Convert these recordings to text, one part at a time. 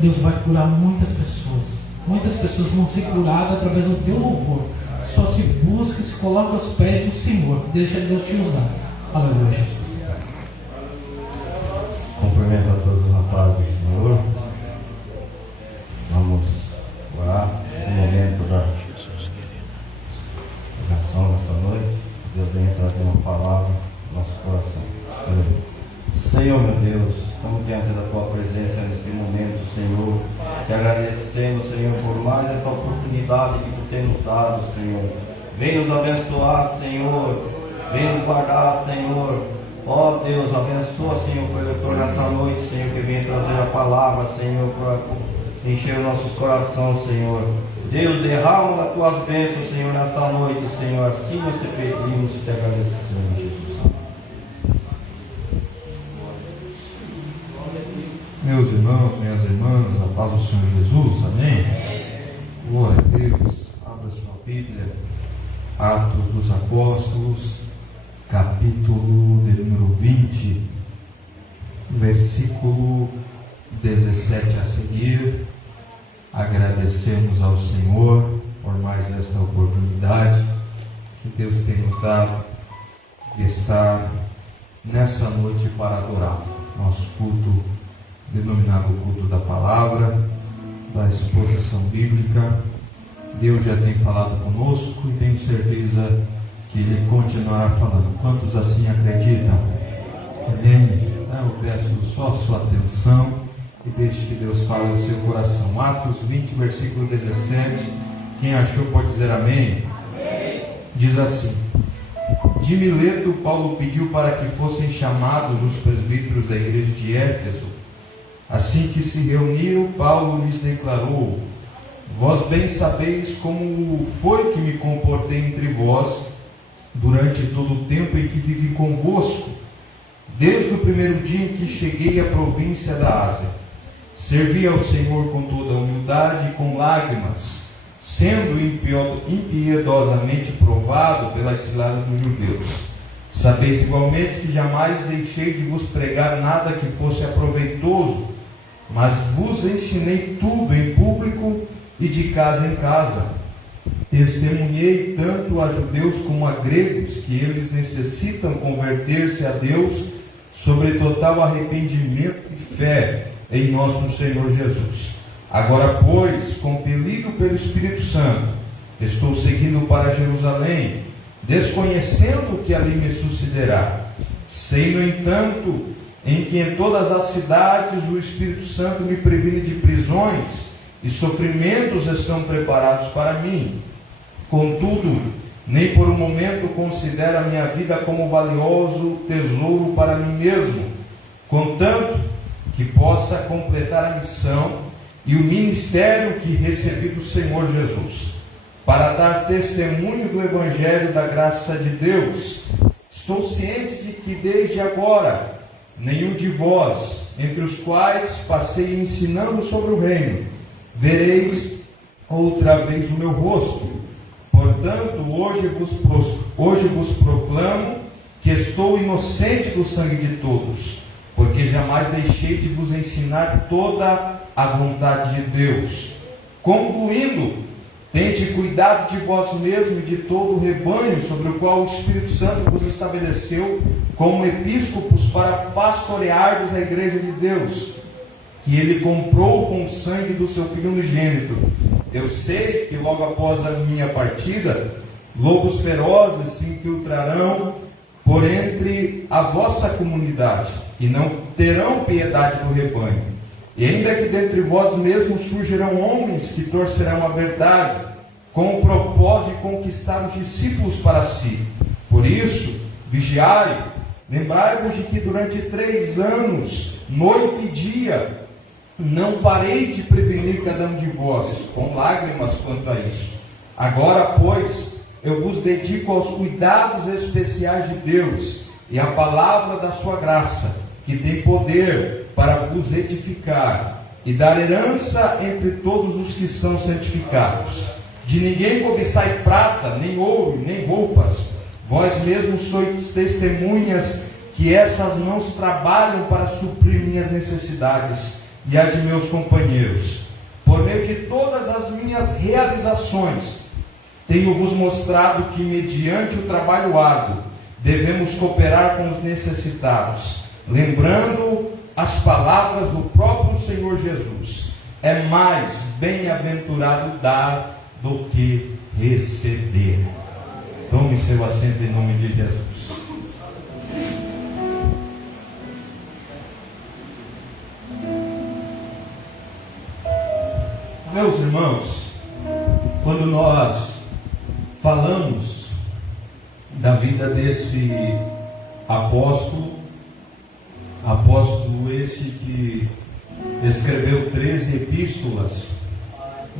Deus vai curar muitas pessoas. Muitas pessoas vão ser curadas através do teu louvor. Só se busca e se coloca aos pés do Senhor. Deixa Deus te usar. Aleluia, Jesus. Cumprimento a todos na paz do Senhor. Vamos orar no momento da oração nessa noite. Deus venha trazer uma palavra no nosso coração. Senhor, meu Deus, estamos diante da Tua presença neste momento, Senhor. Te agradecemos, Senhor, por mais essa oportunidade que Tu tem nos dado, Senhor. Vem nos abençoar, Senhor. Vem nos guardar, Senhor. Ó Deus, abençoa, Senhor, por essa noite, Senhor, que vem trazer a palavra, Senhor, para encher os nossos corações, Senhor. Deus, derrama as Tuas bênçãos, Senhor, nesta noite, Senhor. Assim nós te pedimos e te agradecemos, Jesus. Meus irmãos, minhas irmãs, a paz do Senhor Jesus, amém? Glória a Deus. Abra sua Bíblia, Atos dos Apóstolos, capítulo de número 20, versículo 17 a seguir. Agradecemos ao Senhor por mais esta oportunidade que Deus tem nos dado de estar nessa noite para adorar. Nosso culto, denominado culto da palavra, da exposição bíblica. Deus já tem falado conosco e tenho certeza que Ele continuará falando. Quantos assim acreditam? Amém? Eu peço só a sua atenção e deixe que Deus fale no seu coração. Atos 20, versículo 17. Quem achou pode dizer amém? Amém. Diz assim: de Mileto, Paulo pediu para que fossem chamados os presbíteros da igreja de Éfeso. Assim que se reuniram, Paulo lhes declarou: vós bem sabeis como foi que me comportei entre vós durante todo o tempo em que vivi convosco, desde o primeiro dia em que cheguei à província da Ásia. Servi ao Senhor com toda a humildade e com lágrimas, sendo impiedosamente provado pelas ciladas dos judeus. Sabeis igualmente que jamais deixei de vos pregar nada que fosse aproveitoso, mas vos ensinei tudo em público e de casa em casa. Testemunhei tanto a judeus como a gregos que eles necessitam converter-se a Deus sobre total arrependimento e fé em nosso Senhor Jesus. Agora, pois, compelido pelo Espírito Santo, estou seguindo para Jerusalém, desconhecendo o que ali me sucederá. Sei, no entanto, em que em todas as cidades o Espírito Santo me previne de prisões e sofrimentos estão preparados para mim. Contudo, nem por um momento considero a minha vida como valioso tesouro para mim mesmo, contanto que possa completar a missão e o ministério que recebi do Senhor Jesus, para dar testemunho do Evangelho da graça de Deus. Estou ciente de que desde agora nenhum de vós, entre os quais passei ensinando sobre o reino, vereis outra vez o meu rosto. Portanto, hoje vos proclamo que estou inocente do sangue de todos, porque jamais deixei de vos ensinar toda a vontade de Deus. Concluindo, tende cuidado de vós mesmos e de todo o rebanho sobre o qual o Espírito Santo vos estabeleceu como episcopos para pastoreardes a igreja de Deus, que Ele comprou com o sangue do seu Filho unigênito. Eu sei que logo após a minha partida, lobos ferozes se infiltrarão por entre a vossa comunidade, e não terão piedade do rebanho. E ainda que dentre vós mesmos surgirão homens que torcerão a verdade, com o propósito de conquistar os discípulos para si. Por isso, vigiai, lembrai-vos de que durante 3 anos, noite e dia, não parei de prevenir cada um de vós, com lágrimas quanto a isso. Agora, pois, eu vos dedico aos cuidados especiais de Deus e à palavra da sua graça, que tem poder para vos edificar e dar herança entre todos os que são santificados. De ninguém cobiçai prata, nem ouro, nem roupas. Vós mesmos sois testemunhas que essas mãos trabalham para suprir minhas necessidades, e a de meus companheiros. Por meio de todas as minhas realizações, tenho-vos mostrado que, mediante o trabalho árduo, devemos cooperar com os necessitados, lembrando as palavras do próprio Senhor Jesus: é mais bem-aventurado dar do que receber. Tome seu assento em nome de Jesus. Meus irmãos, quando nós falamos da vida desse apóstolo esse que escreveu 13 epístolas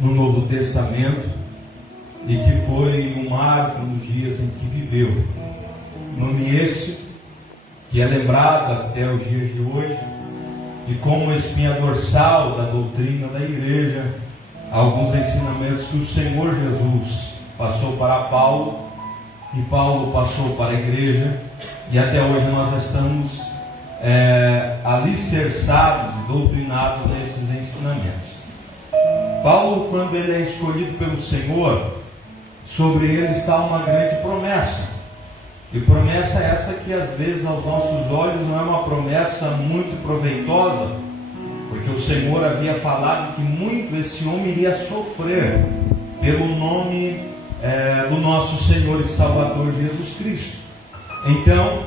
no Novo Testamento e que foi um marco nos dias em que viveu, nome esse que é lembrado até os dias de hoje e como espinha dorsal da doutrina da igreja, alguns ensinamentos que o Senhor Jesus passou para Paulo e Paulo passou para a igreja, e até hoje nós estamos alicerçados e doutrinados nesses ensinamentos. Paulo, quando ele é escolhido pelo Senhor, sobre ele está uma grande promessa, e promessa essa que às vezes aos nossos olhos não é uma promessa muito proveitosa, porque o Senhor havia falado que muito esse homem iria sofrer pelo nome do nosso Senhor e Salvador Jesus Cristo. Então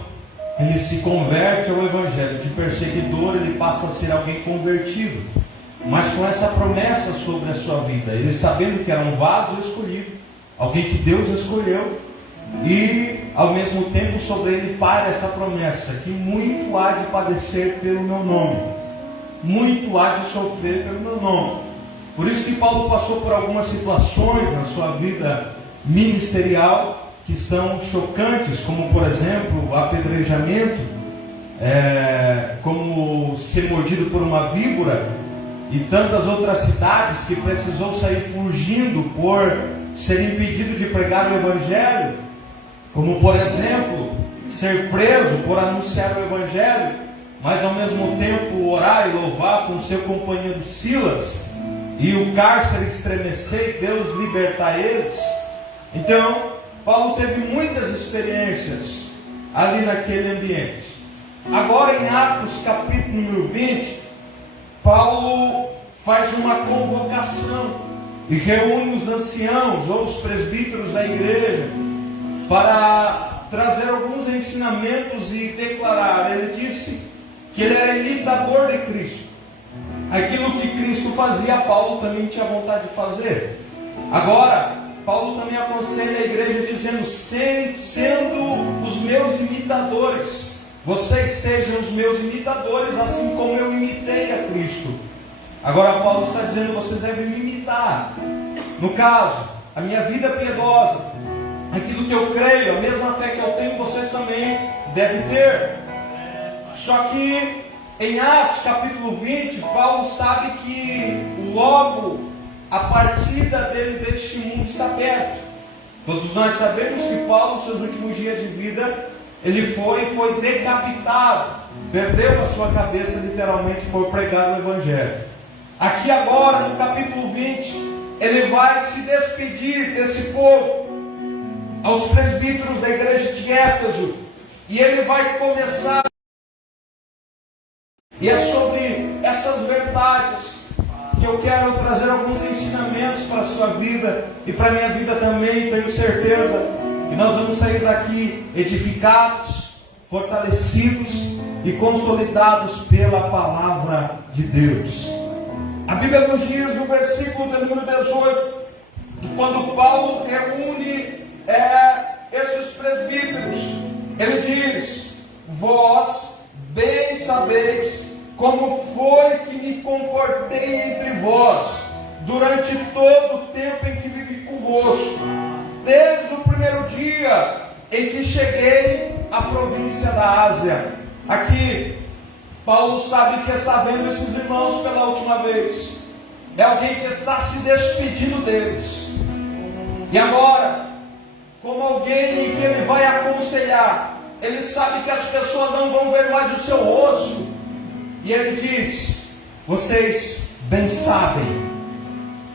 ele se converte ao Evangelho, de perseguidor ele passa a ser alguém convertido, mas com essa promessa sobre a sua vida, ele sabendo que era um vaso escolhido, alguém que Deus escolheu, e ao mesmo tempo sobre ele para essa promessa, que muito há de padecer pelo meu nome, muito há de sofrer pelo meu nome. Por isso que Paulo passou por algumas situações na sua vida ministerial que são chocantes, como por exemplo o apedrejamento, como ser mordido por uma víbora, e tantas outras cidades que precisou sair fugindo por ser impedido de pregar o Evangelho, como por exemplo ser preso por anunciar o Evangelho, mas ao mesmo tempo orar e louvar com seu companheiro Silas, e o cárcere estremecer e Deus libertar eles. Então Paulo teve muitas experiências ali naquele ambiente. Agora em Atos capítulo número 20, Paulo faz uma convocação e reúne os anciãos ou os presbíteros da igreja para trazer alguns ensinamentos e declarar. Ele disse que ele era imitador de Cristo. Aquilo que Cristo fazia, Paulo também tinha vontade de fazer. Agora Paulo também aconselha a igreja dizendo: sendo os meus imitadores, vocês sejam os meus imitadores, assim como eu imitei a Cristo. Agora Paulo está dizendo: vocês devem me imitar. No caso, a minha vida piedosa, aquilo que eu creio, a mesma fé que eu tenho, vocês também devem ter. Só que em Atos capítulo 20, Paulo sabe que logo a partida dele deste mundo está perto. Todos nós sabemos que Paulo, nos seus últimos dias de vida, ele foi decapitado, perdeu a sua cabeça literalmente por pregar o Evangelho. Aqui agora no capítulo 20, ele vai se despedir desse povo, aos presbíteros da igreja de Éfeso, e ele vai começar. E é sobre essas verdades que eu quero trazer alguns ensinamentos para a sua vida e para a minha vida também. Tenho certeza que nós vamos sair daqui edificados, fortalecidos e consolidados pela palavra de Deus. A Bíblia nos diz no versículo de número 18, que quando Paulo reúne esses presbíteros, ele diz: vós bem sabeis como foi que me comportei entre vós durante todo o tempo em que vivi convosco, desde o primeiro dia em que cheguei à província da Ásia. Aqui Paulo sabe que está vendo esses irmãos pela última vez, é alguém que está se despedindo deles, e agora, como alguém que ele vai aconselhar, ele sabe que as pessoas não vão ver mais o seu rosto, e ele diz: Vocês bem sabem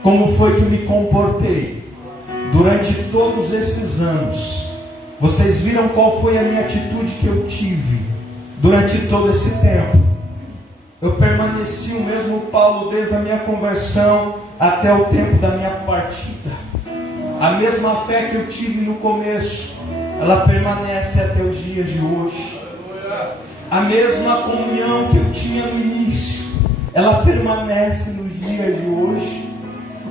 como foi que eu me comportei durante todos esses anos. Vocês viram qual foi a minha atitude que eu tive durante todo esse tempo. Eu permaneci o mesmo Paulo desde a minha conversão até o tempo da minha partida. A mesma fé que eu tive no começo, ela permanece até os dias de hoje. A mesma comunhão que eu tinha no início, ela permanece nos dias de hoje.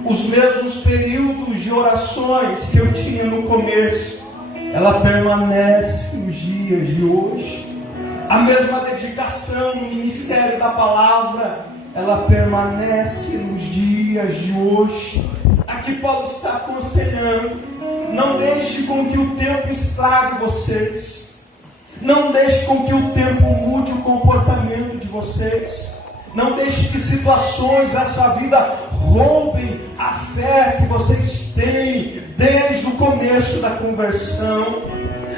Os mesmos períodos de orações que eu tinha no começo, ela permanece nos dias de hoje. A mesma dedicação no ministério da palavra, ela permanece nos dias de hoje. Aqui Paulo está aconselhando: não deixe com que o tempo estrague vocês. Não deixe com que o tempo mude o comportamento de vocês. Não deixe que situações dessa vida roubem a fé que vocês têm desde o começo da conversão.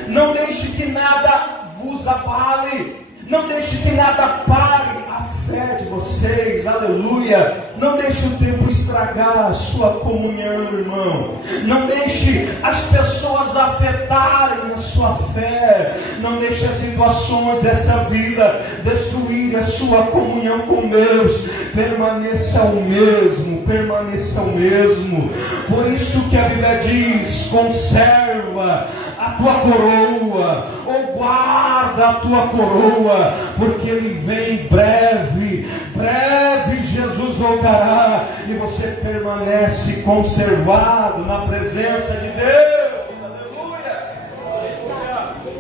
Não deixe que nada vos abale. Não deixe que nada pare a fé de vocês. Aleluia. Não deixe o tempo estragar a sua comunhão, irmão. Não deixe as pessoas afetarem a sua fé. Não deixe as situações dessa vida destruir a sua comunhão com Deus. Permaneça o mesmo, permaneça o mesmo. Por isso que a Bíblia diz: conserva a tua coroa, ou guarda a tua coroa, porque ele vem breve. Breve Jesus voltará e você permanece conservado na presença de Deus. Aleluia.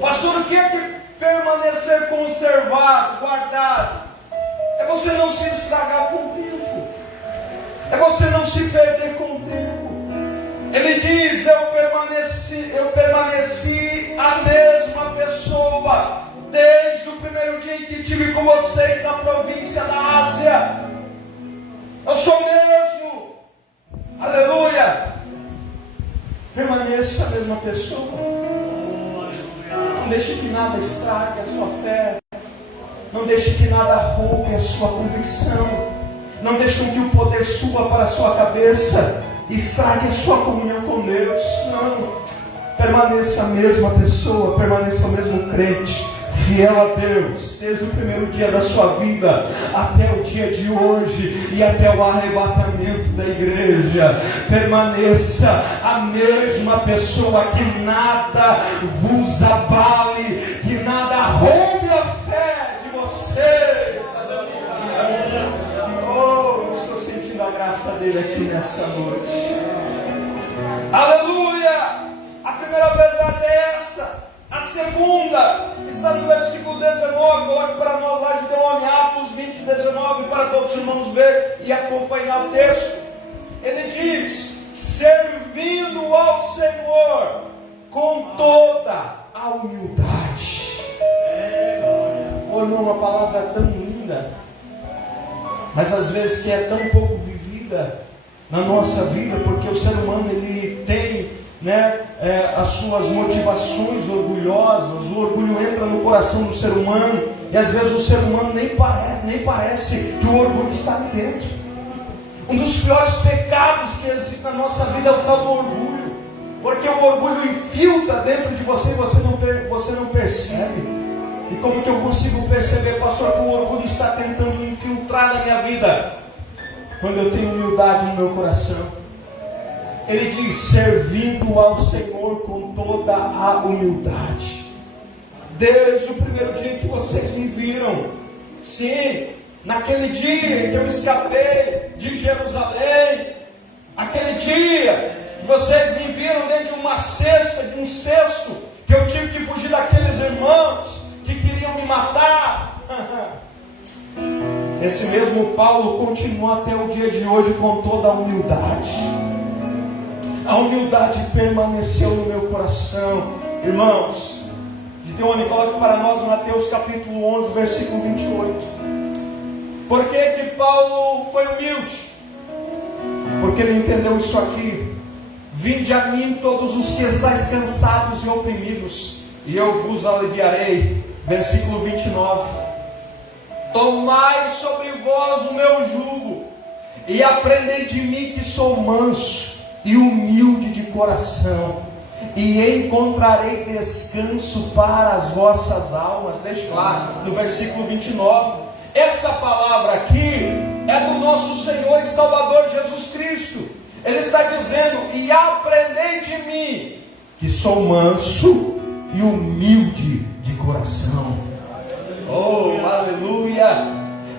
Pastor, o que é permanecer conservado, guardado? É você não se estragar com o tempo, é você não se perder com o tempo. Ele diz: eu permaneci a mesma pessoa desde o primeiro dia em que estive com vocês na província da Ásia. Eu sou mesmo. Aleluia. Permaneça a mesma pessoa. Não deixe que nada estrague a sua fé. Não deixe que nada roube a sua convicção. Não deixe que o poder suba para a sua cabeça, estrague a sua comunhão com Deus. Não. Permaneça a mesma pessoa, permaneça o mesmo crente, fiel a Deus, desde o primeiro dia da sua vida até o dia de hoje e até o arrebatamento da igreja. Permaneça a mesma pessoa, que nada vos abale, que nada roube a fé de você. Oh, eu estou sentindo a graça dele aqui nessa noite. Aleluia! A primeira verdade é essa. A segunda está no versículo 19. Coloque para nós lá de Deuteronômio, Atos 20, 19, para todos os irmãos ver e acompanhar o texto. Ele diz: servindo ao Senhor com toda a humildade. Oh, irmão, a palavra é tão linda, mas às vezes que é tão pouco vivida na nossa vida, porque o ser humano ele tem as suas motivações orgulhosas. O orgulho entra no coração do ser humano e às vezes o ser humano nem parece que o orgulho está ali dentro. Um dos piores pecados que existe na nossa vida é o tal do orgulho, porque o orgulho infiltra dentro de você e você não percebe. E como que eu consigo perceber, pastor, que o orgulho está tentando infiltrar na minha vida? Quando eu tenho humildade no meu coração. Ele diz: servindo ao Senhor com toda a humildade. Desde o primeiro dia que vocês me viram, sim, naquele dia que eu escapei de Jerusalém, aquele dia que vocês me viram dentro de uma cesta, de um cesto, que eu tive que fugir daqueles irmãos que queriam me matar. Esse mesmo Paulo continua até o dia de hoje com toda a humildade. A humildade permaneceu no meu coração. Irmãos, Gideone, coloque para nós Mateus capítulo 11, versículo 28. Por que que Paulo foi humilde? Porque ele entendeu isso aqui: vinde a mim todos os que estáis cansados e oprimidos, e eu vos aliviarei. Versículo 29. Tomai sobre vós o meu jugo, e aprendei de mim, que sou manso e humilde de coração, e encontrarei descanso para as vossas almas. Deixa lá no versículo 29. Essa palavra aqui é do nosso Senhor e Salvador Jesus Cristo. Ele está dizendo: e aprendei de mim, que sou manso e humilde de coração. Oh, aleluia!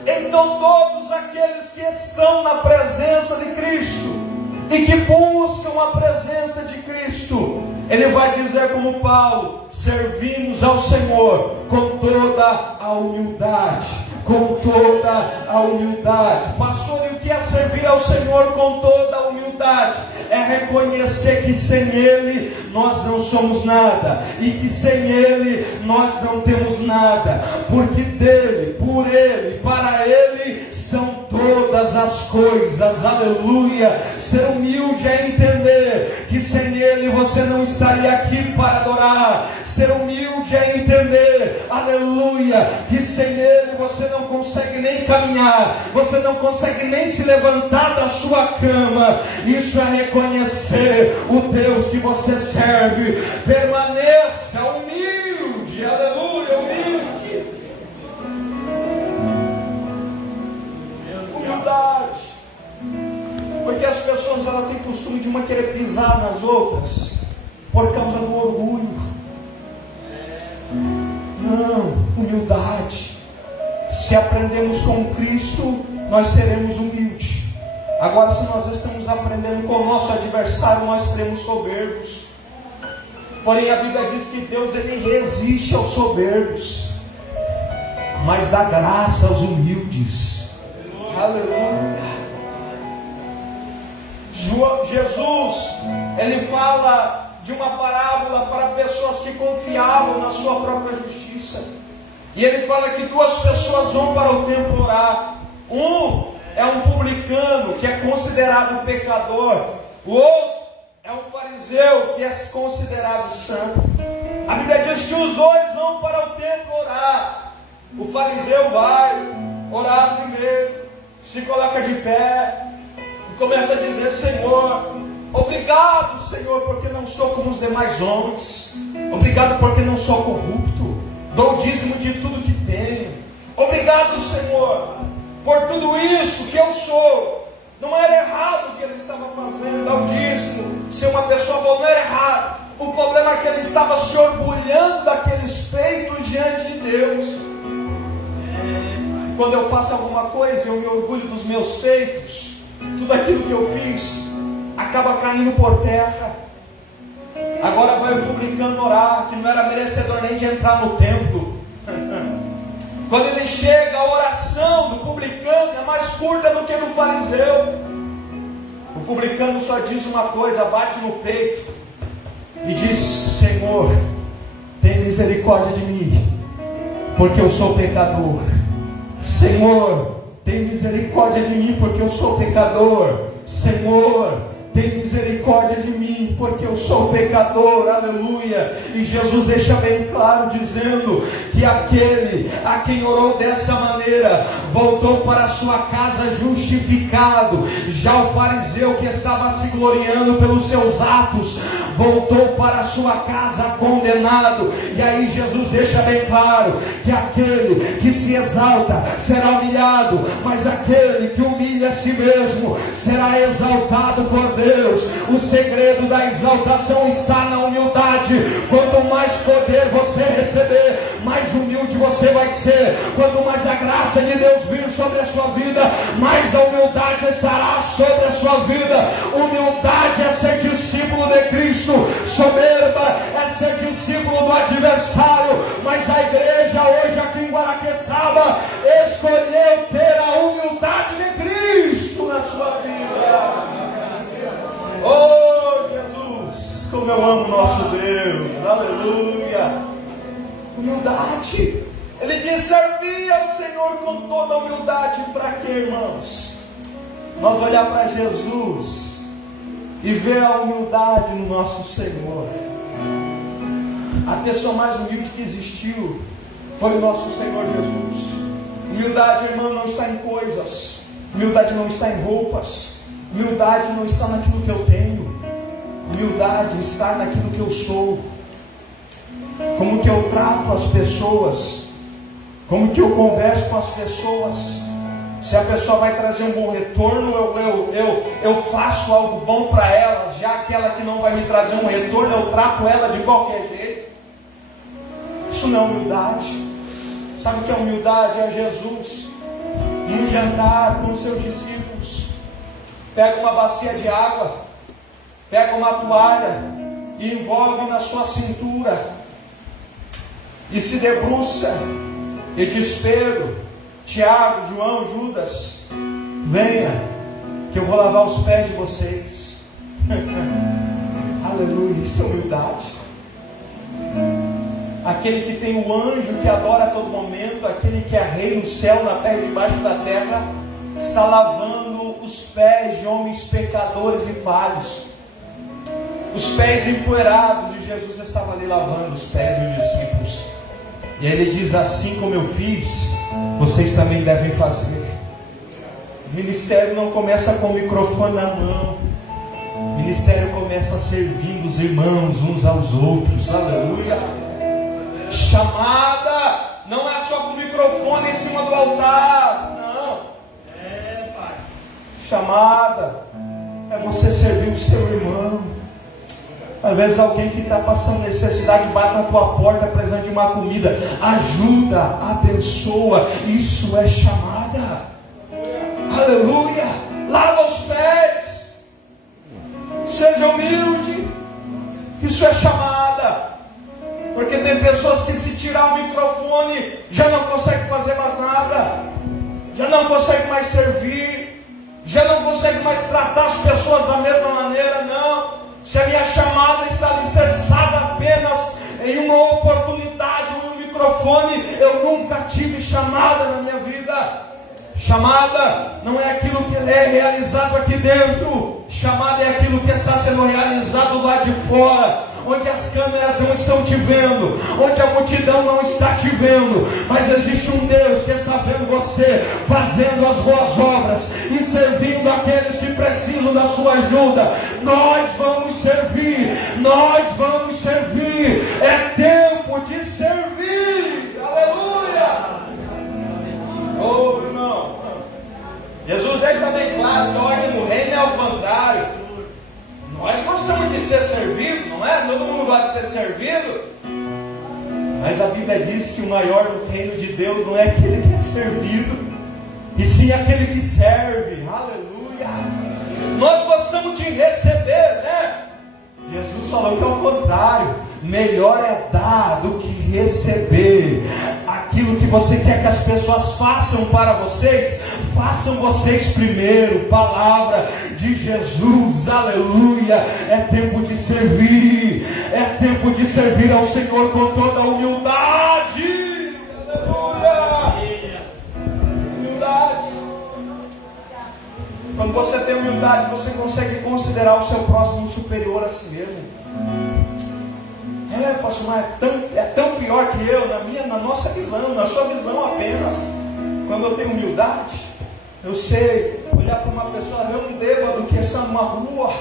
Então todos aqueles que estão na presença de Cristo e que buscam a presença de Cristo, ele vai dizer como Paulo: servimos ao Senhor com toda a humildade, com toda a humildade. Pastor, e o que é servir ao Senhor com toda a humildade? É reconhecer que sem Ele nós não somos nada, e que sem Ele nós não temos nada, porque dele, por Ele, para Ele são todas as coisas. Aleluia! Ser humilde é entender que sem Ele você não estaria aqui para adorar. Ser humilde é entender, aleluia, que sem Ele você não consegue nem caminhar, você não consegue nem se levantar da sua cama. Isso é reconhecer o Deus que você serve. Permaneça humilde, aleluia, humilde. Humildade. Porque as pessoas, elas têm costume de uma querer pisar nas outras por causa do orgulho. Não, humildade. Se aprendemos com Cristo, nós seremos humildes. Agora, se nós estamos aprendendo com o nosso adversário, nós seremos soberbos. Porém, a Bíblia diz que Deus, Ele resiste aos soberbos, mas dá graça aos humildes. Aleluia. Jesus, Ele fala de uma parábola para pessoas que confiavam na sua própria justiça. E Ele fala que duas pessoas vão para o templo orar. Um é um publicano, que é considerado pecador. O outro é um fariseu, que é considerado santo. A Bíblia diz que os dois vão para o templo orar. O fariseu vai orar primeiro, se coloca de pé e começa a dizer: Senhor, obrigado, Senhor, porque não sou como os demais homens. Obrigado porque não sou corrupto. Dou o dízimo de tudo que tenho. Obrigado, Senhor, por tudo isso que eu sou. Não era errado o que ele estava fazendo, dar o dízimo, ser uma pessoa boa, não era errado. O problema é que ele estava se orgulhando daqueles feitos diante de Deus. Quando eu faço alguma coisa, eu me orgulho dos meus feitos. Tudo aquilo que eu fiz acaba caindo por terra. Agora vai o publicano orar, que não era merecedor nem de entrar no templo. Quando ele chega, a oração do publicano é mais curta do que do fariseu. O publicano só diz uma coisa, bate no peito e diz: Senhor, tem misericórdia de mim, porque eu sou pecador. Senhor, tem misericórdia de mim, porque eu sou pecador. Senhor, tem misericórdia de mim, porque eu sou pecador. Aleluia. E Jesus deixa bem claro, dizendo que aquele a quem orou dessa maneira voltou para a sua casa justificado. Já o fariseu, que estava se gloriando pelos seus atos, voltou para a sua casa condenado. E aí Jesus deixa bem claro que aquele que se exalta será humilhado, mas aquele que humilha a si mesmo será exaltado por Deus. O segredo da exaltação está na humildade. Quanto mais poder você receber, mais humilde você vai ser. Quanto mais a graça de Deus vir sobre a sua vida, mais a humildade estará sobre a sua vida. Humildade é ser discípulo de Cristo. Soberba é ser discípulo do adversário. Mas a igreja hoje aqui em Guaraqueçaba escolheu ter a humildade de Cristo na sua vida. Oh, Jesus, como eu amo nosso Deus. Aleluia. Humildade. Ele diz: servir ao Senhor com toda a humildade. Para quê, irmãos? Nós olhar para Jesus e ver a humildade no nosso Senhor. A pessoa mais humilde que existiu foi o nosso Senhor Jesus. Humildade, irmão, não está em coisas. Humildade não está em roupas. Humildade não está naquilo que eu tenho. Humildade está naquilo que eu sou. Como que eu trato as pessoas. Como que eu converso com as pessoas. Se a pessoa vai trazer um bom retorno, eu faço algo bom para elas. Já aquela que não vai me trazer um retorno, eu trato ela de qualquer jeito. Isso não é humildade. Sabe o que é humildade? É Jesus, num jantar com os seus discípulos, pega uma bacia de água, pega uma toalha e envolve na sua cintura, e se debruça e diz: Pedro, Tiago, João, Judas, venha, que eu vou lavar os pés de vocês. Aleluia, isso é humildade. Aquele que tem o anjo que adora a todo momento, aquele que é rei no céu, na terra e debaixo da terra, está lavando os pés de homens pecadores e falhos. Os pés empoeirados, e Jesus estava ali lavando os pés dos discípulos. E aí ele diz: assim como eu fiz, vocês também devem fazer. O ministério não começa com o microfone na mão. O ministério começa servindo os irmãos uns aos outros. Aleluia. Chamada não é só com o microfone em cima do altar. Não. Chamada é você servir o seu irmão. Às vezes alguém que está passando necessidade bate na tua porta precisando de uma comida. Ajuda, abençoa. Isso é chamada. Aleluia. Lava os pés. Seja humilde. Isso é chamada. Porque tem pessoas que, se tirar o microfone, já não conseguem fazer mais nada, já não conseguem mais servir, já não conseguem mais tratar as pessoas da mesma maneira. Não. Se a minha chamada está alicerçada apenas em uma oportunidade, em um microfone, eu nunca tive chamada na minha vida. Chamada não é aquilo que é realizado aqui dentro. Chamada é aquilo que está sendo realizado lá de fora, onde as câmeras não estão te vendo, onde a multidão não está te vendo, mas existe um Deus que está vendo você fazendo as boas obras e servindo aqueles que precisam da sua ajuda. Nós vamos servir, nós vamos servir. É tempo de servir. Aleluia. Oh, irmão, Jesus deixa bem claro que a ordem do reino é ao contrário. Nós gostamos de ser servido, não é? Todo mundo gosta de ser servido. Mas a Bíblia diz que o maior no reino de Deus não é aquele que é servido, e sim aquele que serve. Aleluia. Nós gostamos de receber, né? Jesus falou que é o contrário. Melhor é dar do que receber. Aquilo que você quer que as pessoas façam para vocês, façam vocês primeiro. Palavra de Jesus. Aleluia. É tempo de servir. É tempo de servir ao Senhor com toda a humildade. Aleluia. Humildade. Quando você tem humildade, você consegue considerar o seu próximo superior a si mesmo. Pastor, mas é tão pior que eu, na nossa visão, na sua visão apenas. Quando eu tenho humildade, eu sei olhar para uma pessoa, ver um bêbado que está numa rua,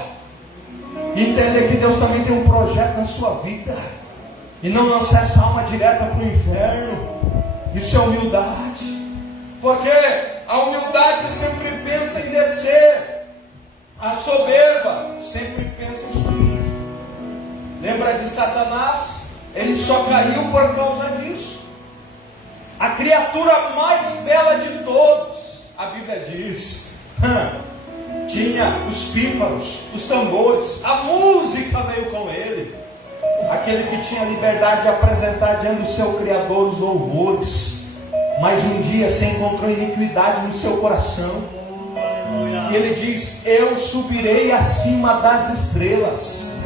e entender que Deus também tem um projeto na sua vida, e não lançar essa alma direta para o inferno. Isso é humildade. Porque a humildade sempre pensa em descer, a soberba sempre pensa em subir. Lembra de Satanás? Ele só caiu por causa disso. A criatura mais bela de todos, a Bíblia diz, tinha os pífaros, os tambores, a música veio com ele. Aquele que tinha liberdade de apresentar diante do seu Criador os louvores. Mas um dia se encontrou iniquidade no seu coração. E ele diz: eu subirei acima das estrelas,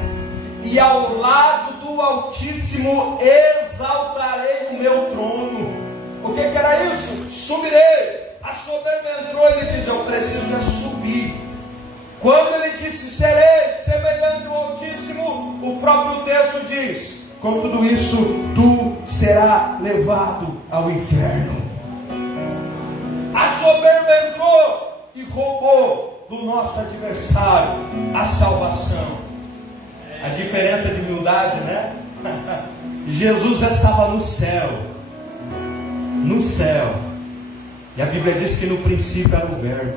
e ao lado do Altíssimo exaltarei o meu trono. O que era isso? Subirei. A soberba entrou e ele diz: eu preciso subir. Quando ele disse: serei semelhante ao Altíssimo, o próprio texto diz: com tudo isso tu serás levado ao inferno. soberba entrou e roubou do nosso adversário a salvação. A diferença de humildade, né? Jesus estava no céu. No céu. E a Bíblia diz que no princípio era o Verbo.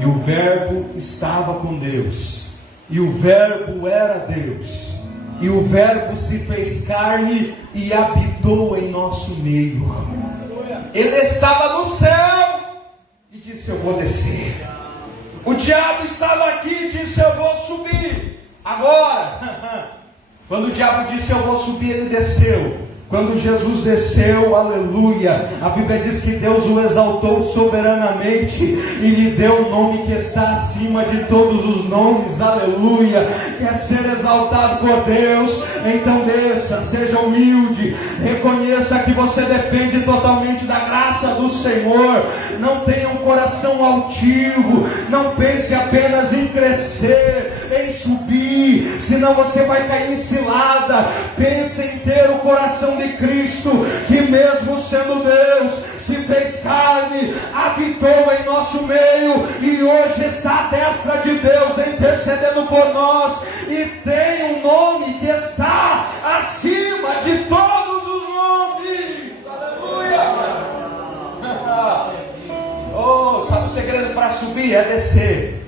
E o Verbo estava com Deus. E o Verbo era Deus. E o Verbo se fez carne e habitou em nosso meio. Ele estava no céu e disse: eu vou descer. O diabo estava aqui e disse: eu vou subir. Agora, quando o diabo disse: eu vou subir, ele desceu. Quando Jesus desceu, aleluia, a Bíblia diz que Deus o exaltou soberanamente e lhe deu o nome que está acima de todos os nomes, aleluia. Quer ser exaltado por Deus? Então desça, seja humilde, reconheça que você depende totalmente da graça do Senhor. Não tenha um coração altivo, não pense apenas em crescer, em subir, senão você vai cair em cilada. Pense em ter o coração de Cristo, que mesmo sendo Deus, se fez carne, habitou em nosso meio e hoje está à destra de Deus intercedendo por nós, e tem um nome que está acima de todos os nomes. Aleluia! Oh, sabe o segredo para subir? É descer.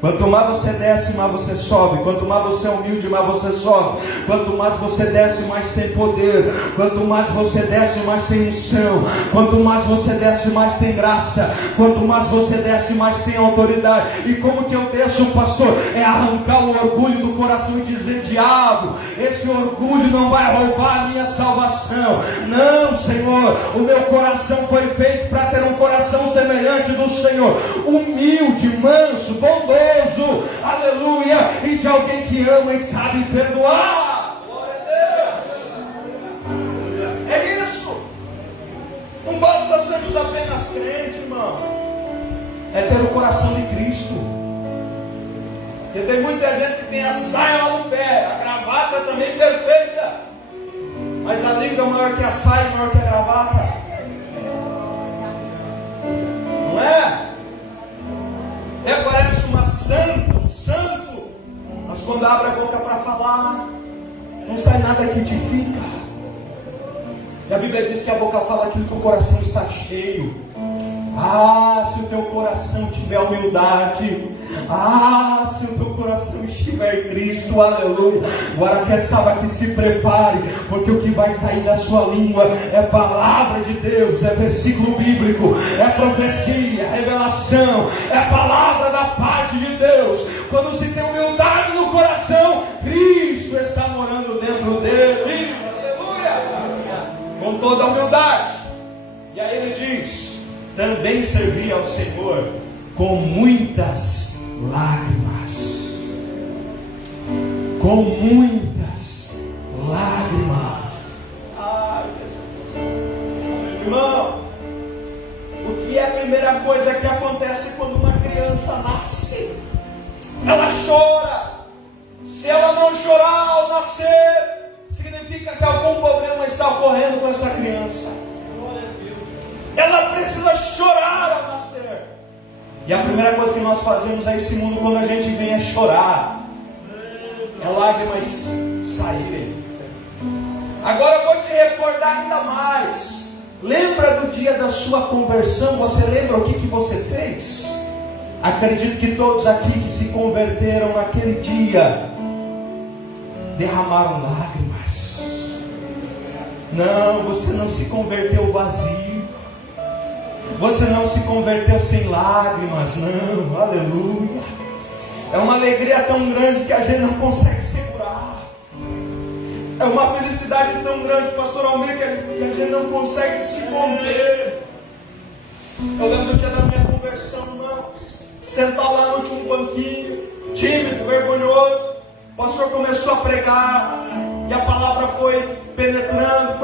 Quanto mais você desce, mais você sobe. Quanto mais você é humilde, mais você sobe. Quanto mais você desce, mais tem poder. Quanto mais você desce, mais tem unção. Quanto mais você desce, mais tem graça. Quanto mais você desce, mais tem autoridade. E como que eu desço, pastor? É arrancar o orgulho do coração e dizer: diabo, esse orgulho não vai roubar a minha salvação. Não, Senhor, o meu coração foi feito para ter um coração semelhante do Senhor, humilde, manso, bondoso, aleluia, e de alguém que ama e sabe perdoar. Glória a Deus. É isso. Não basta sermos apenas crentes, irmão. É ter o coração de Cristo. Porque tem muita gente que tem a saia lá no pé, a gravata também perfeita, mas a língua é maior que a saia, maior que a gravata. Não é? Parece uma santa, um santo, mas quando abre a boca para falar, não sai nada que edifica. E a Bíblia diz que a boca fala aquilo que o coração está cheio. Ah, se o teu coração tiver humildade, ah, se o teu coração estiver em Cristo, aleluia. Agora quer saber que se prepare, porque o que vai sair da sua língua é palavra de Deus, é versículo bíblico, é profecia, é revelação, é palavra da parte de Deus. Quando se tem humildade no coração, Cristo está morando dentro dele, aleluia, com toda a humildade. E aí ele diz: também servia ao Senhor com muitas lágrimas. Com muitas lágrimas. Ai, Jesus. Irmão, o que é a primeira coisa que acontece quando uma criança nasce? Ela chora. Se ela não chorar ao nascer, significa que algum problema está ocorrendo com essa criança. Ela precisa chorar ao nascer. E a primeira coisa que nós fazemos a esse mundo quando a gente vem é chorar, é lágrimas saírem. Agora eu vou te recordar ainda mais. Lembra do dia da sua conversão? Você lembra o que você fez? Acredito que todos aqui que se converteram naquele dia derramaram lágrimas. Não, você não se converteu vazio. Você não se converteu sem lágrimas, não, aleluia. É uma alegria tão grande que a gente não consegue segurar. É uma felicidade tão grande, pastor Almir, que a gente não consegue se conter. Eu lembro do dia da minha conversão, irmãos. Sentar lá no último banquinho, tímido, vergonhoso. O pastor começou a pregar e a palavra foi penetrando.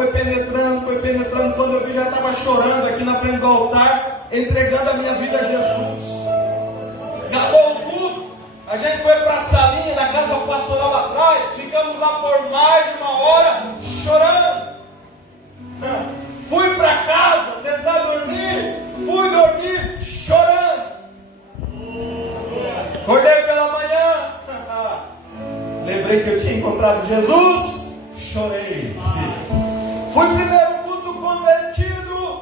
Quando eu vi, já estava chorando aqui na frente do altar, entregando a minha vida a Jesus. Acabou o culto, a gente foi para a salinha da casa pastoral atrás, ficamos lá por mais de uma hora chorando. Fui para casa tentar dormir, fui dormir, Acordei pela manhã, lembrei que eu tinha encontrado Jesus, chorei. Fui primeiro culto convertido,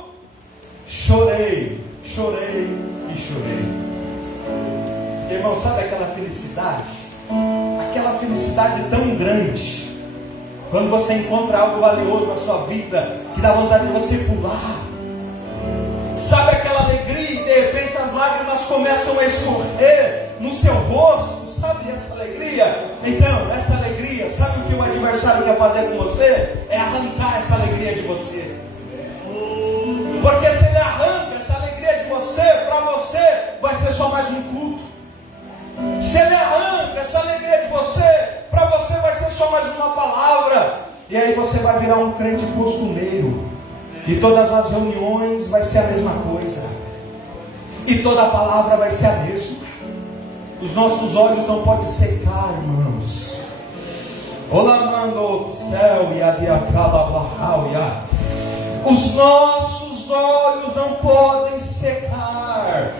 chorei e chorei. Irmão, sabe aquela felicidade? Aquela felicidade tão grande, quando você encontra algo valioso na sua vida, que dá vontade de você pular. Sabe aquela alegria e de repente as lágrimas começam a escorrer no seu rosto? Sabe essa alegria? Então, essa alegria, sabe o que o adversário quer fazer com você? É arrancar essa alegria de você. Porque se ele arranca essa alegria de você, para você vai ser só mais um culto. Se ele arranca essa alegria de você, para você vai ser só mais uma palavra. E aí você vai virar um crente costumeiro. E todas as reuniões vai ser a mesma coisa. E toda a palavra vai ser a mesma. Os nossos olhos não podem secar, irmãos. Olamando céu e adiacalabahaia. Os nossos olhos não podem secar.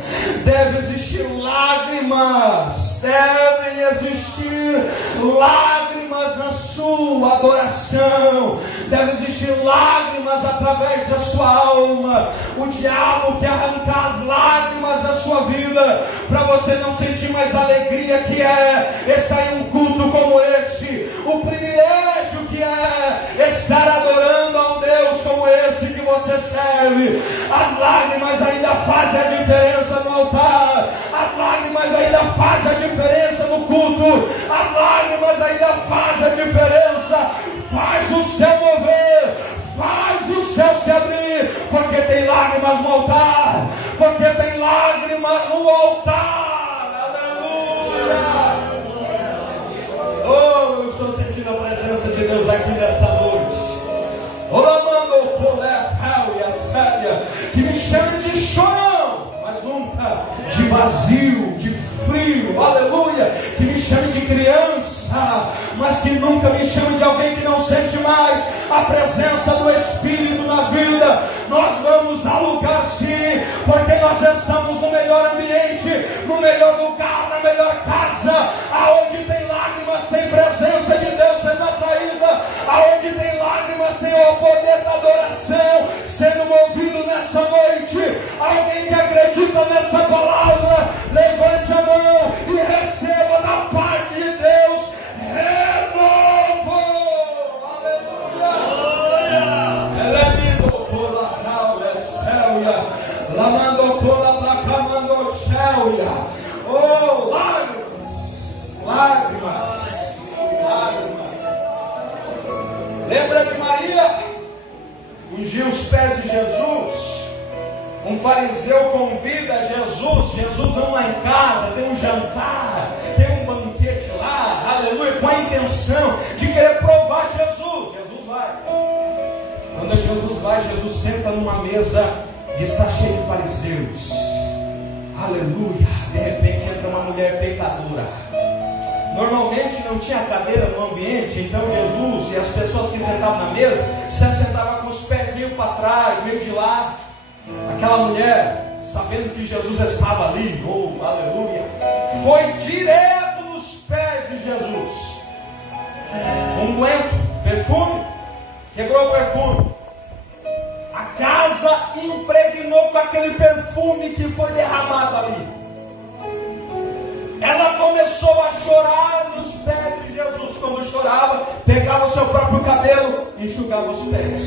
Deve existir lágrimas. Devem existir lágrimas na sua adoração. Deve existir lágrimas através da sua alma. O diabo quer arrancar as lágrimas da sua vida, para você não sentir mais a alegria que é estar em um culto como este. O privilégio que é estar adorando a um Deus como esse que você serve. As lágrimas ainda fazem a diferença no altar. As lágrimas ainda fazem a diferença no culto. As lágrimas ainda fazem a diferença. Faz o céu mover, faz o céu se abrir, porque tem lágrimas no altar, porque tem lágrimas no altar. Aleluia! Oh, eu estou sentindo a presença de Deus aqui nessa noite. Olamando o polecal e a séria, que me chame de chorão, mas nunca de vazio, de frio, aleluia, que me chame de criança, mas que nunca me chame de alguém que não sente mais a presença do Espírito na vida. Nós vamos dar lugar sim, porque nós estamos no melhor ambiente, no melhor lugar, na melhor casa. Aonde tem lágrimas tem presença de Deus sendo atraída. Aonde tem lágrimas tem o poder da adoração sendo movido nessa noite. Alguém que acredita nessa palavra, levante a mão e receba da parte de Deus renovo. Aleluia. Elemido por la caula céuia, lamando por la placamando céuia. Oh, lágrimas, lágrimas, lágrimas. Lembra de Maria? Ungiu os pés de Jesus. Um fariseu convida Jesus. Jesus, vamos lá em casa, tem um jantar, tem um banquete lá, aleluia, com a intenção de querer provar Jesus. Jesus vai. Quando Jesus vai, Jesus senta numa mesa e está cheio de fariseus. Aleluia. De repente entra uma mulher pecadora. Normalmente não tinha cadeira no ambiente, então Jesus e as pessoas que sentavam na mesa se assentavam com os pés meio para trás, meio de lado. Aquela mulher, sabendo que Jesus estava ali, oh, aleluia, foi direto nos pés de Jesus. Unguento, perfume, quebrou o perfume. A casa impregnou com aquele perfume que foi derramado ali. Ela começou a chorar nos pés de Jesus. Quando chorava, pegava o seu próprio cabelo e enxugava os pés.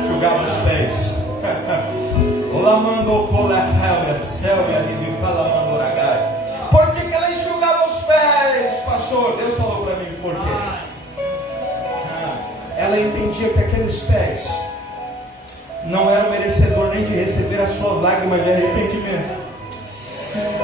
Enxugava os pés. Por que ela enxugava os pés, pastor? Deus falou para mim por quê. Ela entendia que aqueles pés não eram merecedor nem de receber as suas lágrimas de arrependimento.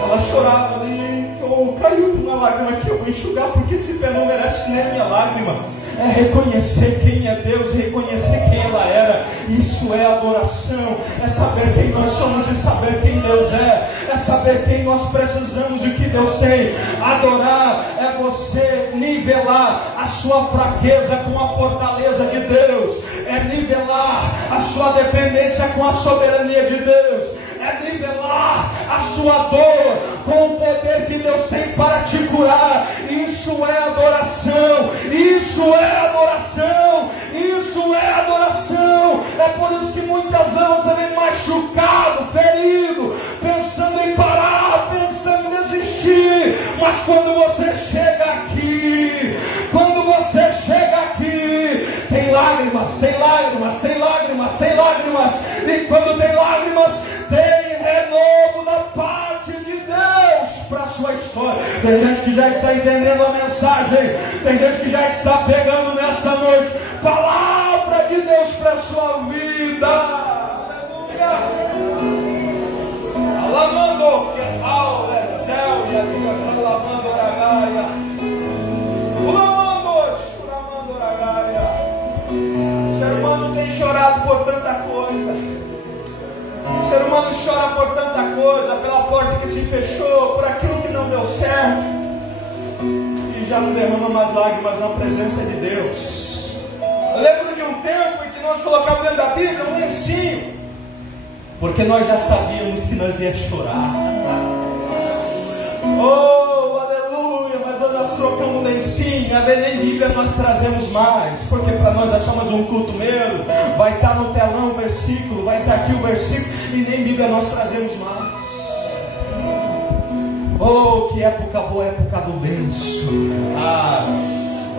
Ela chorava ali, oh, caiu uma lágrima que eu vou enxugar, porque esse pé não merece nem a minha lágrima. É reconhecer quem é Deus e reconhecer quem ela era. Isso é adoração. É saber quem nós somos e saber quem Deus é. É saber quem nós precisamos e o que Deus tem. Adorar é você nivelar a sua fraqueza com a fortaleza de Deus. É nivelar a sua dependência com a soberania de Deus. É nivelar falar a sua dor com o poder que Deus tem para te curar. Isso é adoração, isso é adoração, isso é adoração. É por isso que muitas vezes você vem machucado, ferido, pensando em parar, pensando em desistir. Mas quando você chega aqui, tem lágrimas, tem lágrimas, tem lágrimas, tem lágrimas. E quando tem lágrimas, tem renovo da parte de Deus para a sua história. Tem gente que já está entendendo a mensagem, tem gente que já está pegando nessa noite palavra de Deus para a sua vida. Alamando que ao é céu e a vida alamando oragaia. Ulamando oragaia. O ser humano tem chorado por tanta coisa. O ser humano chora por tanta coisa, pela porta que se fechou, por aquilo que não deu certo, e já não derrama mais lágrimas na presença de Deus. Eu lembro de um tempo em que nós colocávamos dentro da Bíblia um lencinho, porque nós já sabíamos que nós ia chorar. Oh, aleluia! Mas hoje nós trocamos um lencinho, a nem Bíblia nós trazemos mais, porque para nós é só mais um culto mesmo. Vai estar no telão o versículo, vai estar aqui o versículo, e nem Bíblia nós trazemos mais. Oh, que época boa, época do lenço.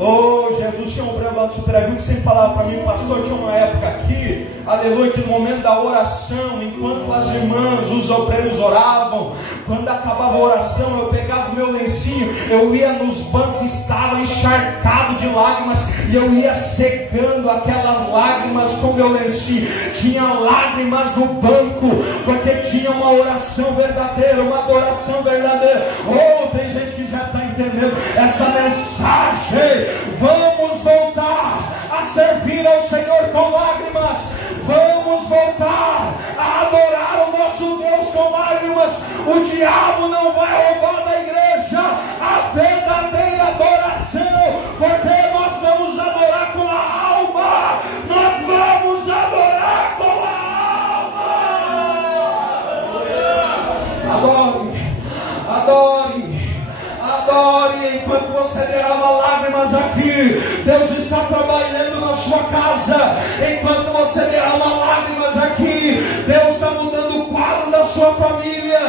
Oh, Jesus, tinha um breve lá do Superavio que sempre falava para mim, pastor, tinha uma época aqui, aleluia, que no momento da oração, enquanto as irmãs, os obreiros oravam, quando acabava a oração, eu pegava o meu lencinho, eu ia nos bancos, estava encharcado de lágrimas, e eu ia secando aquelas lágrimas com o meu lencinho. Tinha lágrimas no banco, porque tinha uma oração verdadeira, uma adoração verdadeira. Oh, tem gente que já está entendendo essa mensagem. Vamos voltar a servir ao Senhor com lágrimas. Vamos voltar a adorar o nosso Deus com lágrimas. O diabo não vai roubar da igreja a verdadeira adoração, porque nós vamos adorar com a alma. Nós vamos adorar com a alma. Adore enquanto você derrama lágrimas aqui. Deus está trabalhando na sua casa. Enquanto você derrama lágrimas aqui, Deus está mudando o quadro da sua família.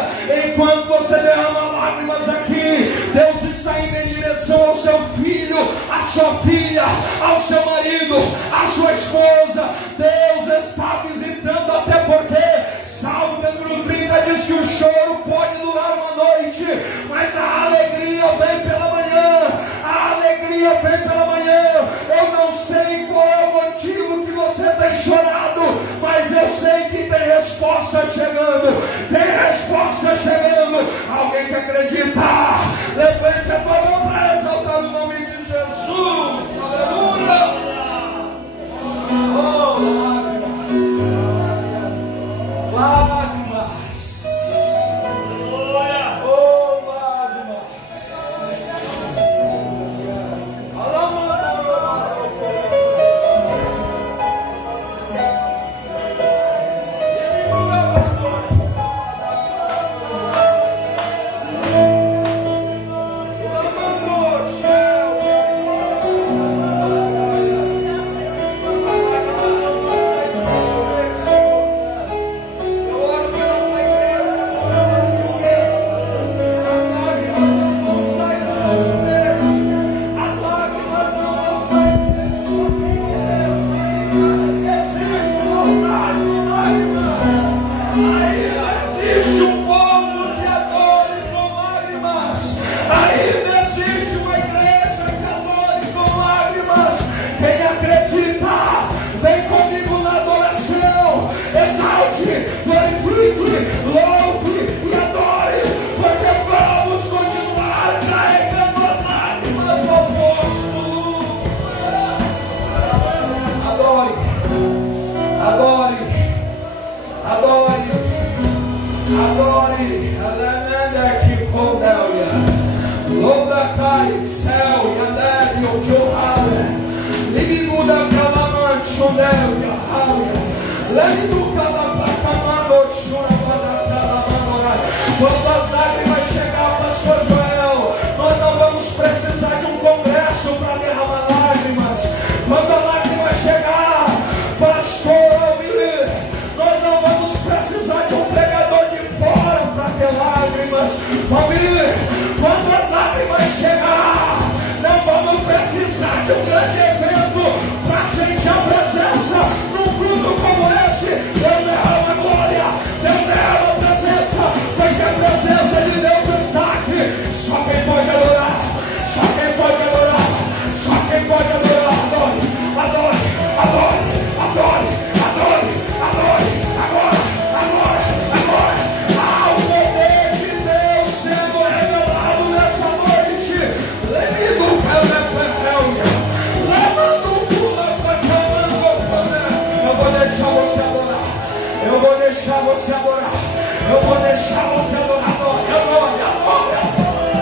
Enquanto você derrama lágrimas aqui, Deus está indo em direção ao seu filho, à sua filha, ao seu marido, à sua esposa. Deus está visitando, até porque Salmo número 30 diz que o choro pode durar uma noite, mas a alegria vem pela manhã. A alegria vem pela manhã. Eu não sei qual é o motivo que você tem chorado, mas eu sei que tem resposta chegando. Tem resposta chegando. Alguém que acredita, levante a tua mão para exaltar o nome de Jesus. Aleluia. Oh, lágrimas, oh lágrimas, Família, quando a tarde vai chegar, não vamos precisar de um grande evento para sentir a presença num culto como esse. Deus derrama a glória, Deus derrama a presença, porque a presença de Deus está aqui. Só quem pode adorar, só quem pode adorar, só quem pode adorar. Adore, adore, adore, adore, adore, adore, agora, agora, agora. O poder de Deus sendo revelado nessa noite. Levando o Calepetéuia, levando o Culapetéuia. Eu vou deixar você adorar, eu vou deixar você adorar, eu vou deixar você adorar. Adore, adore, adore, adore.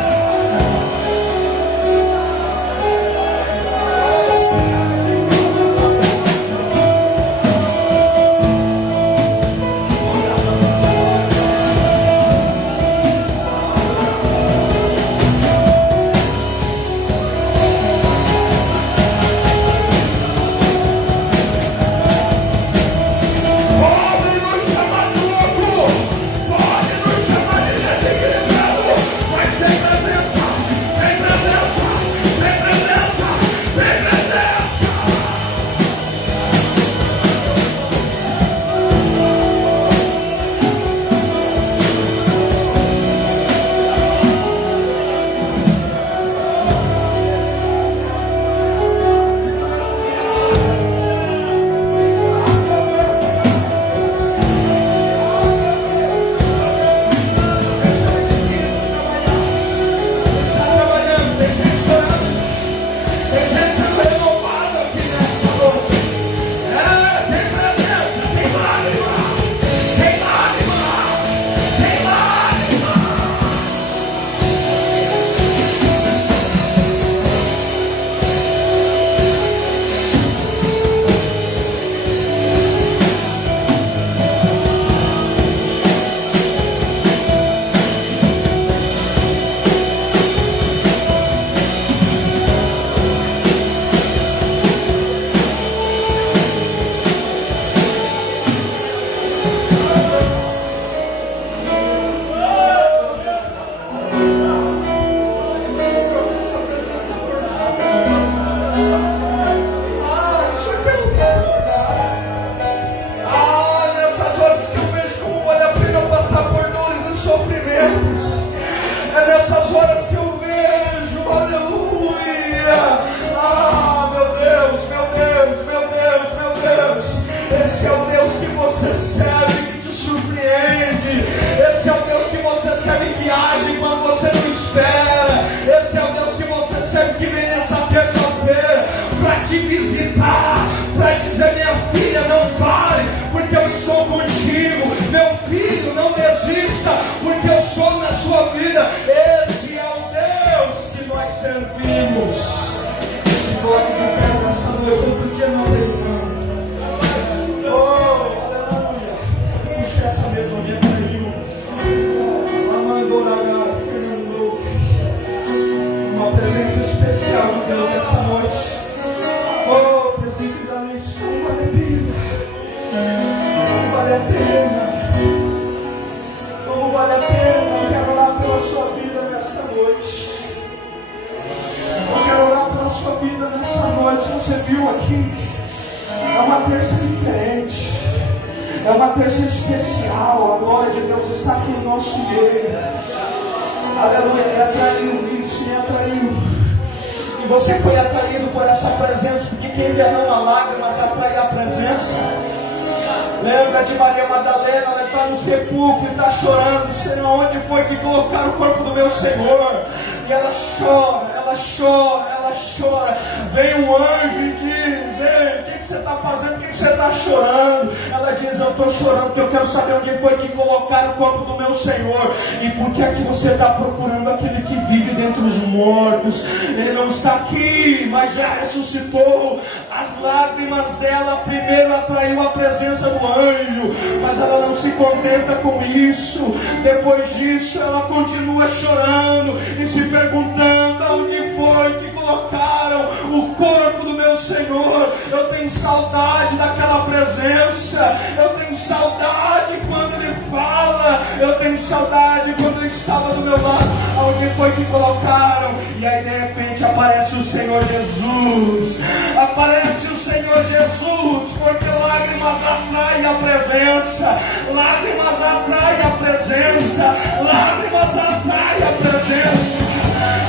Lembra de Maria Madalena, ela está no sepulcro e está chorando. Senhor, onde foi que colocaram o corpo do meu Senhor? E ela chora, ela chora, ela chora. Vem um anjo e diz: ei, o que você está fazendo? Por que você está chorando? Ela diz: eu estou chorando porque eu quero saber onde foi que colocaram o corpo do meu Senhor. E por que é que você está procurando aquele que vive dentre os mortos? Ele não está aqui, mas já ressuscitou. As lágrimas dela primeiro atraiu a presença do anjo, mas ela não se contenta com isso. Depois disso ela continua chorando e se perguntando: onde foi que colocaram o corpo do meu Senhor? Eu tenho saudade daquela presença, eu tenho saudade quando Ele fala, Eu tenho saudade quando eu estava do meu lado. Alguém foi que colocaram. E aí de repente aparece o Senhor Jesus. Aparece o Senhor Jesus. Porque lágrimas atraem a presença. Lágrimas atraem a presença. Lágrimas atraem a presença.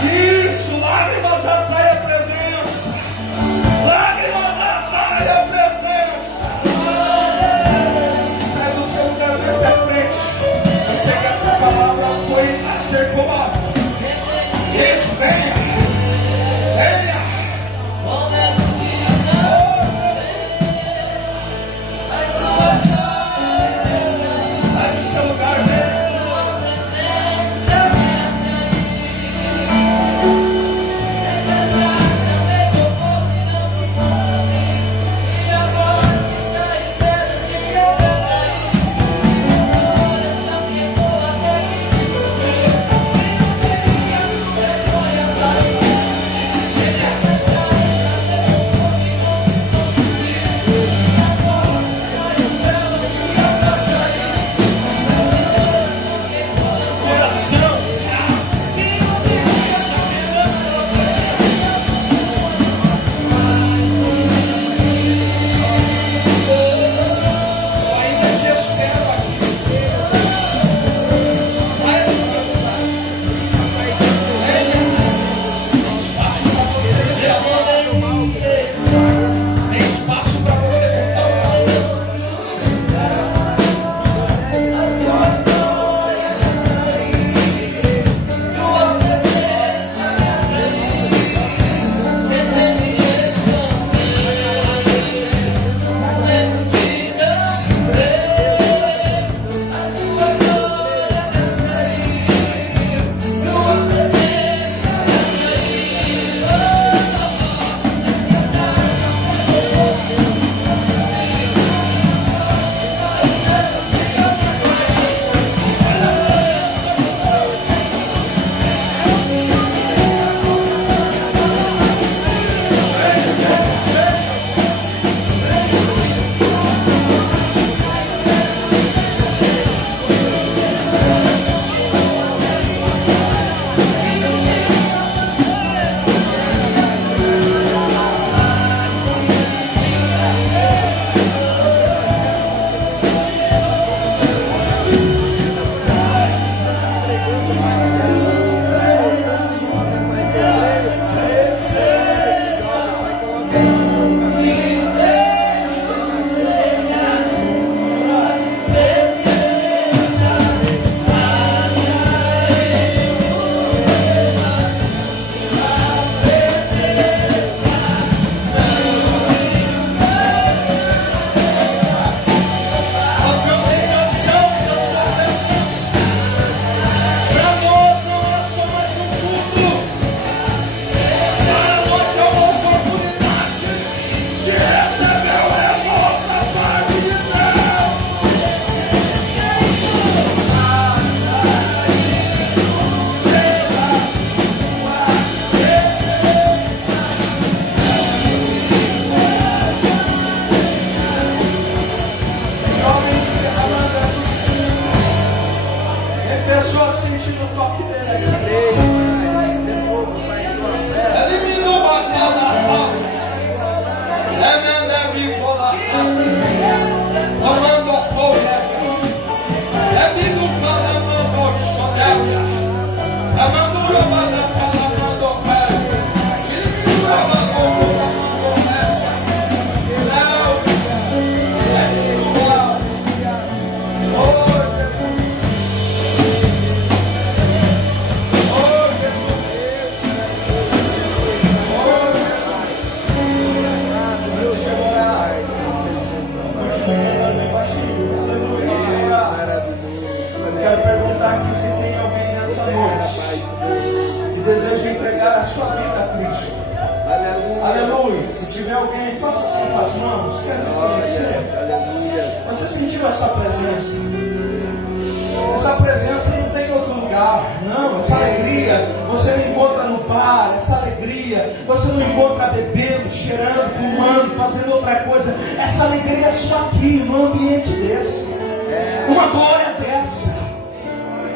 Isso, lágrimas atraem a presença. Lágrimas atraem a presença. Sai do seu lugar de repente. Eu sei que essa palavra foi a ser comum. Isso, venha. Venha. Sai do seu lugar, venha.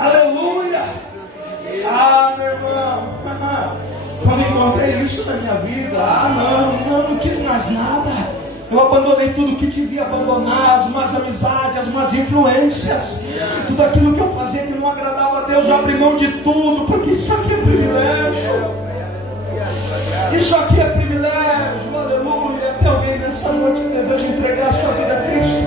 Aleluia! Ah, meu irmão, quando encontrei isso na minha vida, não quis mais nada. Eu abandonei tudo que devia abandonar, as más amizades, as más influências, tudo aquilo que eu fazia que não agradava a Deus, eu abri mão de tudo, porque isso aqui é privilégio. Isso aqui é privilégio, aleluia. Tem alguém nessa noite que deseja entregar a sua vida a Cristo?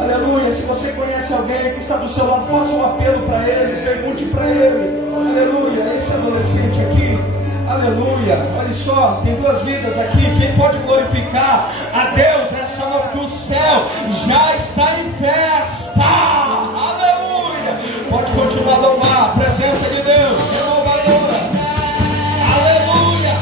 Aleluia. Se você conhece alguém que está do seu lado, faça um apelo para ele, pergunte para ele. Aleluia. Esse adolescente aqui, aleluia. Olha só, tem duas vidas aqui. Quem pode glorificar a Deus nessa noite? Que o céu já está em festa. Aleluia. Pode continuar a louvar a presença de Deus. Renovadora. Aleluia.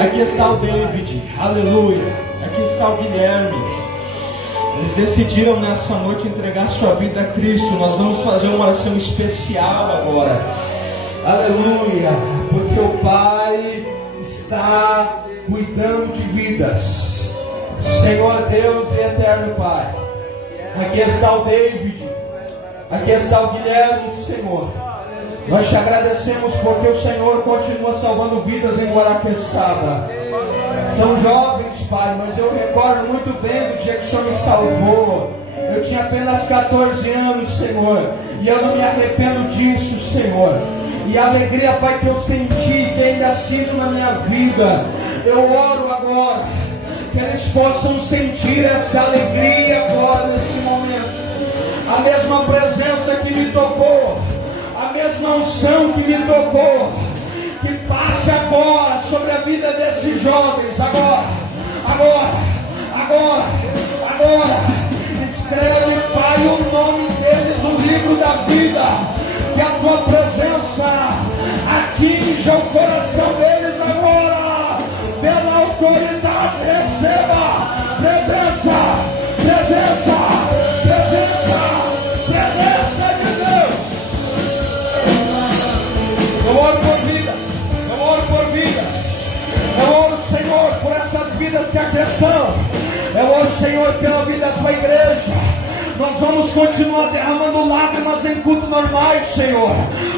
Aqui está o David, aleluia. Aqui está o Guilherme. Eles decidiram nessa noite entregar sua vida a Cristo. Nós vamos fazer uma oração especial agora, aleluia, porque o Pai está cuidando de vidas. Senhor Deus e eterno Pai, aqui está o David, aqui está o Guilherme, Senhor. Nós te agradecemos porque o Senhor continua salvando vidas em Guaraqueçaba. São jovens, Pai, mas eu recordo muito bem do dia que o Senhor me salvou. Eu tinha apenas 14 anos, Senhor, e eu não me arrependo disso, Senhor. E a alegria, Pai, que eu senti, que ainda sinto na minha vida, eu oro agora, que eles possam sentir essa alegria agora, nesse momento. A mesma presença que me tocou, a mesma unção que me tocou, que passe agora sobre a vida desses jovens, agora. Escreve, Pai, o nome deles no livro da vida, que a tua presença atinja o coração deles agora, pela autoridade. Receba presença de Deus. Eu oro por vidas, eu oro, Senhor, por essas vidas que aqui estão. Eu oro, Senhor, pela vida da tua igreja. Nós vamos continuar derramando lágrimas em culto normais, Senhor,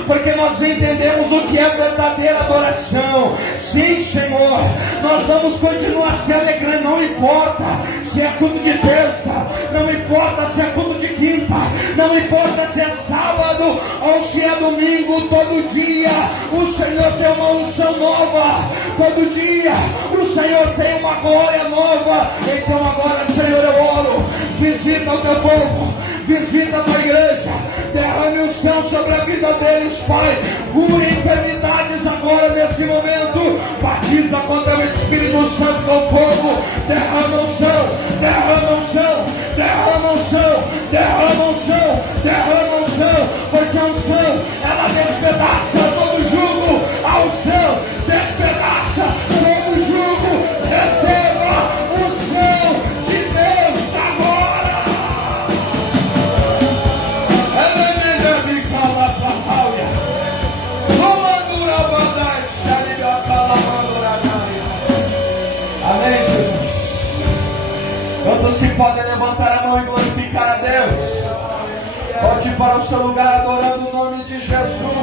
porque nós entendemos o que é verdadeira adoração. Sim, Senhor, nós vamos continuar se alegrando, não importa se é culto de terça, não importa se é culto de quinta, não importa se é sábado ou se é domingo, todo dia o Senhor tem uma unção nova, todo dia o Senhor tem uma glória nova. Então agora, Senhor, eu oro, visita o teu povo, visita a tua igreja, derrame o céu sobre a vida deles, Pai. Cura enfermidades agora nesse momento, batiza contra o Espírito Santo com fogo, derrama o céu, derrama o céu, derrama o céu, derrama o céu, derrama o céu, porque a unção, ela despedaça todo jugo, a unção despedaça todo jugo. Receba o céu de Deus agora. Amém, Jesus. Quantos que podem levantar a mão e glorificar a Deus? Pode ir para o seu lugar adorando o nome de Jesus.